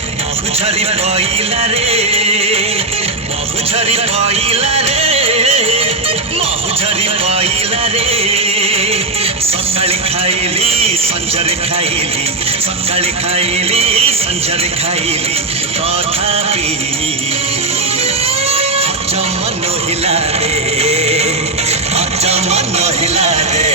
बहुझरी पइला रे बहुझरी पइला रे बहुझरी पइला रे सकाळी खाइली संजरे खाइली सकाळी खाइली संजरे खाइली तथापि हजम नहिला रे हजम नहिला रे